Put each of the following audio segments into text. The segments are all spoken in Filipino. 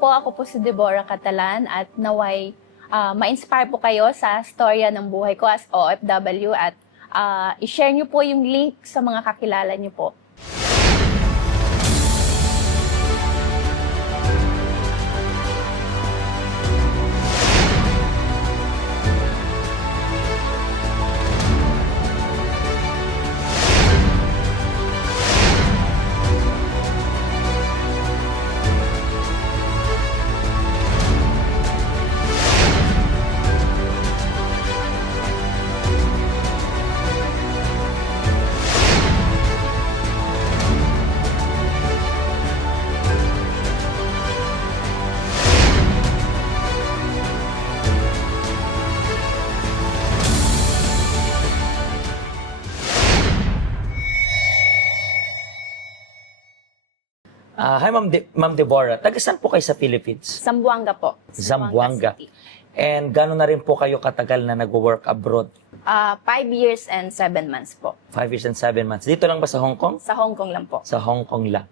po, ako po si Deborah Catalan at naway ma-inspire po kayo sa storya ng buhay ko as OFW at i-share nyo po yung link sa mga kakilala nyo po. Hi, Ma'am Deborah. Taga saan po kayo sa Philippines? Zamboanga po. Zamboanga. City. And gano'n na rin po kayo katagal na nag-work abroad? 5 years and 7 months po. 5 years and 7 months. Dito lang ba sa Hong Kong? Sa Hong Kong lang po. Sa Hong Kong lang.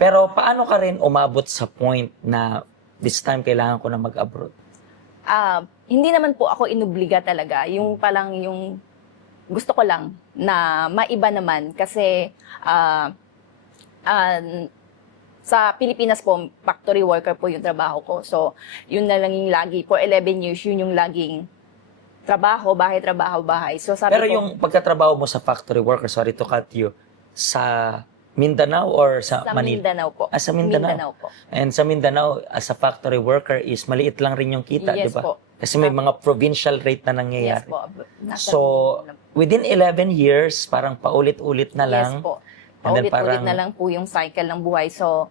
Pero paano ka rin umabot sa point na this time kailangan ko na mag-abroad? Hindi naman po ako inubliga talaga. Yung palang yung gusto ko lang na maiba naman kasi sa Pilipinas po, factory worker po yung trabaho ko. So, yun na lang yung lagi. For 11 years, yun yung laging trabaho, bahay. So, sabi Pero ko, yung pagkatrabaho mo sa factory worker, sorry to cut you, sa Mindanao or sa Manila? Mindanao po. Sa Mindanao. po. And sa Mindanao, as a factory worker is maliit lang rin yung kita, Yes di ba? po. Kasi may mga provincial rate na nangyayari. Yes po. So, within 11 years, parang paulit-ulit na lang. Yes po. And then Paulit-ulit na lang po yung cycle ng buhay. So,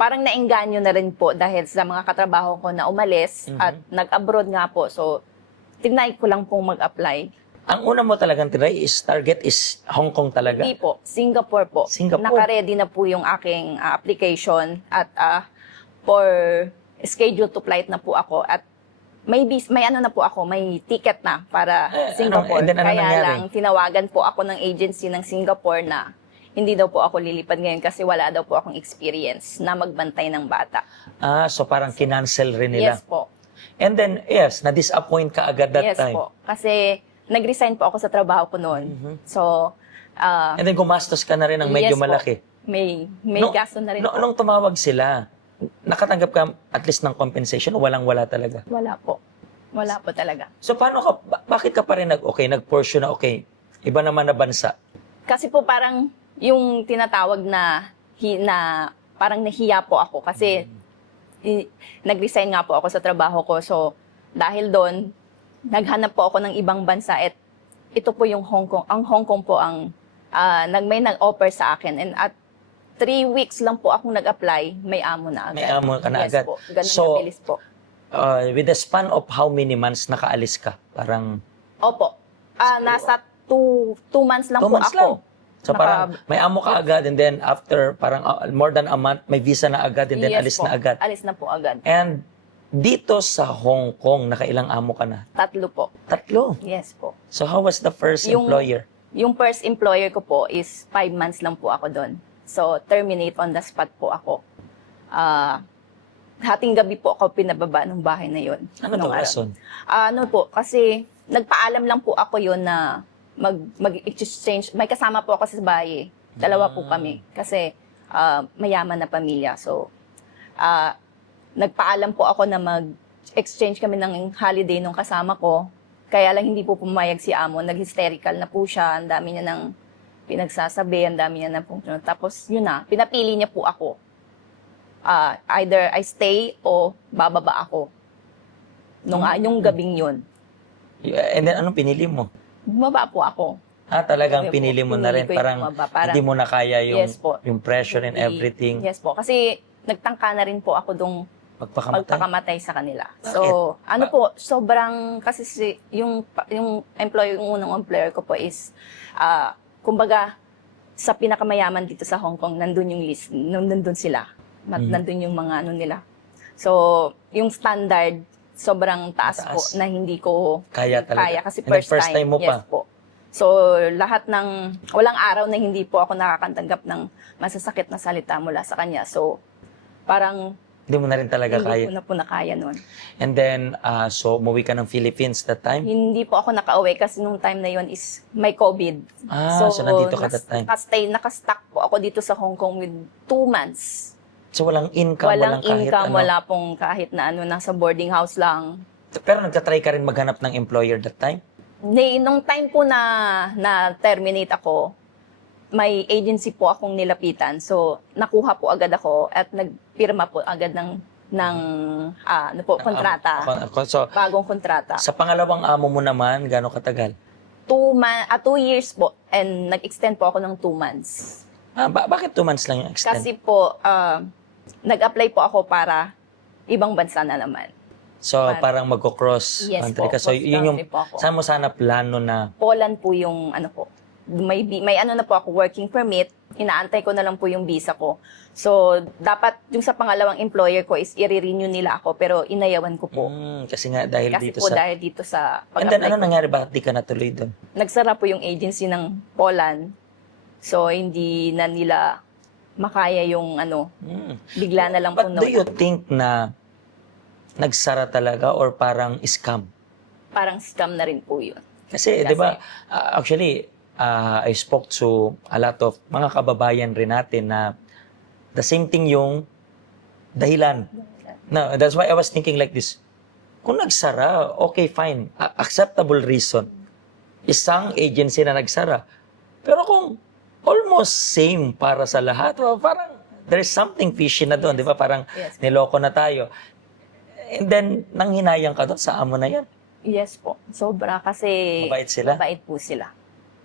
parang naengganyo na rin po dahil sa mga katrabaho ko na umalis at nag-abroad nga po. So, tinay ko lang pong mag-apply. Ang una mo talagang tinry is target is Hong Kong talaga? Hindi po, Singapore po. Singapore. Naka-ready na po yung aking application at for schedule to flight na po ako at may ano na po ako, may ticket na para Singapore. and then ano Kaya nangyari? lang, tinawagan po ako ng agency ng Singapore na hindi daw po ako lilipad ngayon kasi wala daw po akong experience na magbantay ng bata. So parang kinancel rin nila. Yes po. And then, yes, na-disappoint ka agad that Yes time. po. Kasi nag-resign po ako sa trabaho ko noon. So, And then gumastos ka na rin ng medyo yes po. malaki. May gasto na rin po. Nung tumawag sila, nakatanggap ka at least ng compensation o walang-wala talaga? Wala po. Wala po talaga. So paano ka, bakit ka pa rin nag-pursue na iba naman na bansa? Kasi po parang yung tinatawag na parang nahiya po ako kasi nag-resign nga po ako sa trabaho ko. So dahil doon, naghanap po ako ng ibang bansa at ito po yung Hong Kong. Ang Hong Kong po ang may nag-offer sa akin and at 3 weeks lang po akong nag-apply, may amo na agad. May amo ka na yes agad. Po, ganun So, kabilis po. With the span of how many months nakaalis ka? Parang Opo. Nasa 2 months lang 2 po months ako. lang. So parang may amo ka agad and then after parang more than a month, may visa na agad and then Yes alis po. na agad. Alis na po agad. And dito sa Hong Kong, nakailang amo ka na? 3 po. 3. Yes po. So how was the first employer? Yung first employer ko po is 5 months lang po ako doon. So, terminate on the spot po ako. Hating gabi po ako pinababa ng bahay na yun. Ano to rason? Ano po, kasi nagpaalam lang po ako yun na mag-exchange. May kasama po ako sa bahay. 2 po kami. Kasi mayaman na pamilya. So, nagpaalam po ako na mag-exchange kami ng holiday nung kasama ko. Kaya lang hindi po pumayag si amo. Nag-hysterical na po siya. Ang dami niya ng pinagsasabi, ang dami niya ng pumunta. Tapos yun na, pinapili niya po ako. Either I stay o bababa ako. Yung gabing yun. And then anong pinili mo? Bumaba po ako. Talagang Okay po, pinili mo na rin. pinili ko yung Parang bumaba. Parang- hindi mo na kaya yung, Yes po. yung pressure and everything. Yes po. Kasi nagtangka na rin po ako dong magpakamatay sa kanila. So, ano po, sobrang, kasi yung employer, yung unang employer ko po is, kumbaga, sa pinakamayaman dito sa Hong Kong, nandun yung list, nandun sila. Nandun yung mga ano nila. So, yung standard, sobrang taas po na hindi ko Kaya talaga. kasi And then first time mo pa. Yes po. So, lahat walang araw na hindi po ako nakakatanggap ng masasakit na salita mula sa kanya. So, parang Hindi mo na rin talaga Hindi kaya. ko na po nakaya nun. And then, so, umuwi ka ng Philippines that time? Hindi po ako nakauwi kasi nung time na yon is may COVID. So nandito ka that time. Nakastuck po ako dito sa Hong Kong with 2 months. So, walang income, Walang kahit income, ano. wala pong kahit na ano, nasa boarding house lang. Pero nagka-try ka rin maghanap ng employer that time? Nung time po na terminate ako, may agency po akong nilapitan. So, nakuha po agad ako at nagpirma po agad ng kontrata. So, Bagong kontrata. sa pangalawang amo mo naman, gano'ng katagal? 2 years po and nag-extend po ako ng 2 months. Bakit 2 months lang yung extend? Kasi po, nag-apply po ako para ibang bansa na naman. So, parang magko-cross Yes country po, ka. So, yun yung, cross-country po ako. saan mo sana plano na, Poland po yung ano po. May ano na po ako, working permit. Inaantay ko na lang po yung visa ko. So, dapat yung sa pangalawang employer ko is i-renew nila ako pero inayawan ko po. kasi nga dahil Kasi dito po sa... dahil dito sa And then, pag-apply ano ko. nangyari? Bakit di ka natuloy doon? Nagsara po yung agency ng Poland. So, hindi na nila makaya yung ano, bigla na lang po But do you think na nagsara talaga or parang scam? parang scam na rin po yun. Kasi, di ba, actually, I spoke to a lot of mga kababayan rin natin na the same thing yung dahilan. No, that's why I was thinking like this. Kung nagsara, okay, fine. Acceptable reason. Isang agency na nagsara. Pero kung almost same para sa lahat, parang there's something fishy na doon, di ba? Parang Yes. niloko na tayo. And then, nanghinayang ka doon sa amo na yan. Yes po. Sobra kasi Mabait sila? Mabait po sila.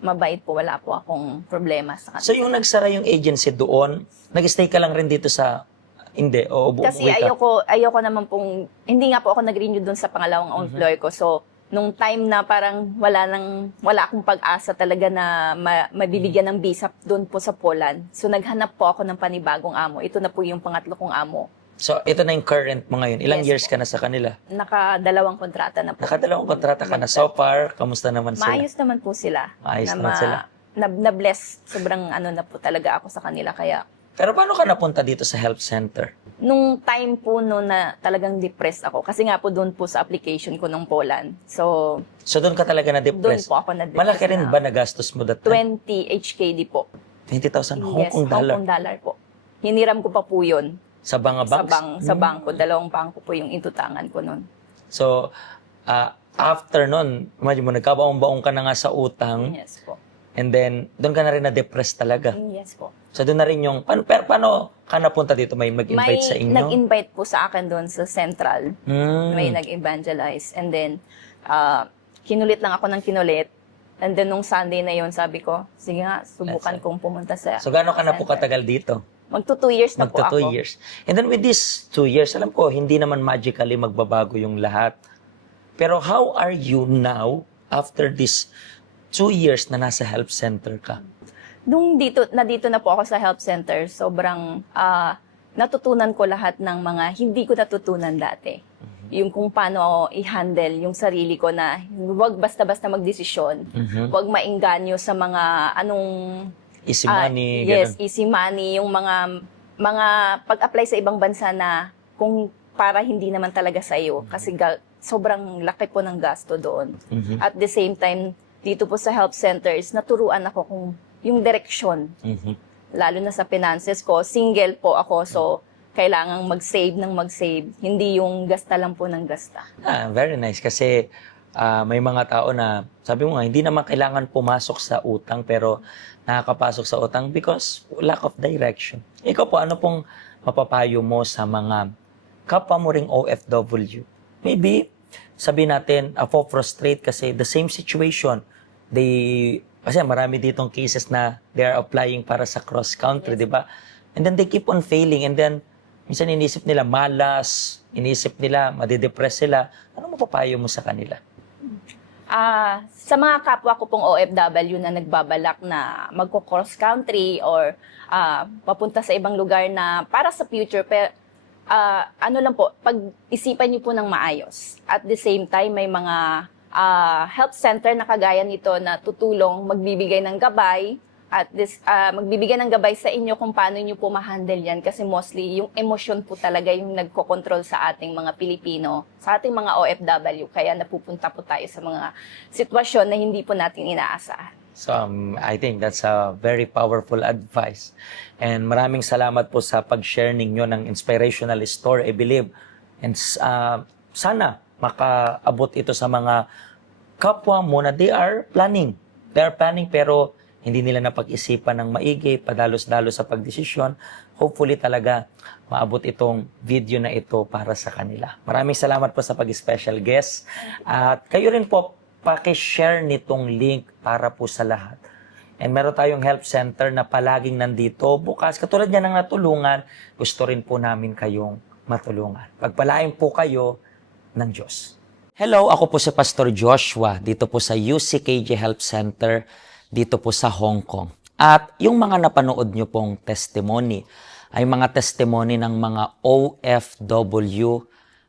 Mabait po. Wala po akong problema sa kanila. So, yung nagsara yung agency doon, nag-stay ka lang rin dito sa... Hindi, o Kasi umuwi ka? ayoko naman pong, hindi nga po ako nag-renew doon sa pangalawang employer ko. So, nung time na parang wala akong pag-asa talaga na mabibigyan ng visa doon po sa Poland. So, naghanap po ako ng panibagong amo. Ito na po yung pangatlo kong amo. So, ito na yung current mo ngayon. Ilang Yes years po. ka na sa kanila? Nakadalawang kontrata na po. Nakadalawang kontrata ka na. So far, kamusta naman sila? Maayos naman po sila. Maayos naman sila. Na-bless. Sobrang ano na po talaga ako sa kanila. Kaya, Pero paano ka napunta dito sa health center? nung time po no na talagang depressed ako. Kasi nga po doon po sa application ko ng Poland. So, So, doon ka talaga doon na-depress? po ako na-depressed. Malaki rin ba nagastos mo that time? 20 HKD po. 20,000 Hong Yes, Kong dollar? Hong Kong dollar po. Hiniram ko pa po yun Sa mga banks? sa bangko. 2 bangko po yung intutangan ko noon. So, after nun, imagine mo, nagkabaong-baong ka na nga sa utang, Yes po. and then, doon ka na rin na-depress talaga. Yes po. So, doon na rin yung, paano ka napunta dito? May mag-invite sa inyo? nag-invite po sa akin doon sa Central. May nag-evangelize. And then, kinulit lang ako ng kinulit. And then, nung Sunday na yon sabi ko, sige nga, subukan That's it. kong pumunta sa So, gano'n ka na po center. katagal dito? Magto 2 years na po Magta 2 ako. years. And then with these 2 years, alam ko, hindi naman magically magbabago yung lahat. Pero how are you now after this 2 years na nasa health center ka? Nung dito na po ako sa health center, sobrang natutunan ko lahat ng mga hindi ko natutunan dati. Yung kung paano i-handle yung sarili ko na huwag basta-basta magdesisyon. Huwag maingganyo sa mga anong Easy money, yes, ganun. easy money, yung mga pag-apply sa ibang bansa na kung para hindi naman talaga sa iyo kasi sobrang laki po ng gasto doon. At the same time, dito po sa health centers, naturuan ako kung yung direksyon. Lalo na sa finances ko, single po ako, so kailangang mag-save ng mag-save, hindi yung gasta lang po ng gasta. Very nice. Kasi may mga tao na, sabi mo nga, hindi naman kailangan pumasok sa utang, pero nakakapasok sa utang because lack of direction. Ikaw po, ano pong mapapayo mo sa mga kapwa mo ring OFW? Maybe, sabi natin, frustrate kasi the same situation. Kasi marami ditong cases na they are applying para sa cross-country, di ba? And then they keep on failing. And then, minsan inisip nila malas, inisip nila, madidepress sila. Ano mapapayo mo sa kanila? Sa mga kapwa ko pong OFW na nagbabalak na magko-cross country or papunta sa ibang lugar na para sa future, pero ano lang po, pag-isipan niyo po ng maayos. At the same time, may mga health center na kagaya nito na tutulong, magbibigay ng gabay at this magbibigay ng gabay sa inyo kung paano nyo po ma-handle yan kasi mostly yung emosyon po talaga yung nagko-control sa ating mga Pilipino, sa ating mga OFW, kaya napupunta po tayo sa mga sitwasyon na hindi po natin inaasahan. So, I think that's a very powerful advice. And maraming salamat po sa pag-share ninyo ng inspirational story, I believe. And sana makaabot ito sa mga kapwa mo na they are planning. They are planning pero hindi nila napag-isipan ng maigi, padalos-dalos sa pagdesisyon. Hopefully talaga maabot itong video na ito para sa kanila. Maraming salamat po sa pag-special guest. At kayo rin po, paki-share nitong link para po sa lahat. And meron tayong help center na palaging nandito. Bukas, katulad niya ng natulungan, gusto rin po namin kayong matulungan. Pagpalain po kayo ng Diyos. Hello, ako po si Pastor Joshua dito po sa UCKJ Help Center dito po sa Hong Kong. At yung mga napanood nyo pong testimony ay mga testimony ng mga OFW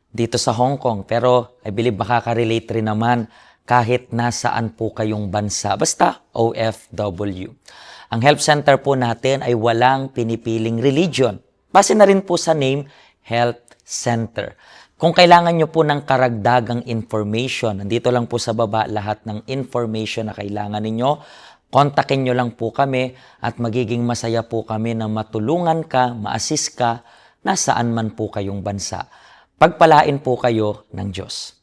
dito sa Hong Kong. Pero I believe makaka-relate rin naman kahit nasaan po kayong bansa. Basta OFW. Ang help center po natin ay walang pinipiling religion. Base na rin po sa name, Health Center. Kung kailangan nyo po ng karagdagang information, nandito lang po sa baba lahat ng information na kailangan ninyo. Kontakin nyo lang po kami at magiging masaya po kami na matulungan ka, ma-assist ka, nasaan man po kayong bansa. Pagpalain po kayo ng Diyos.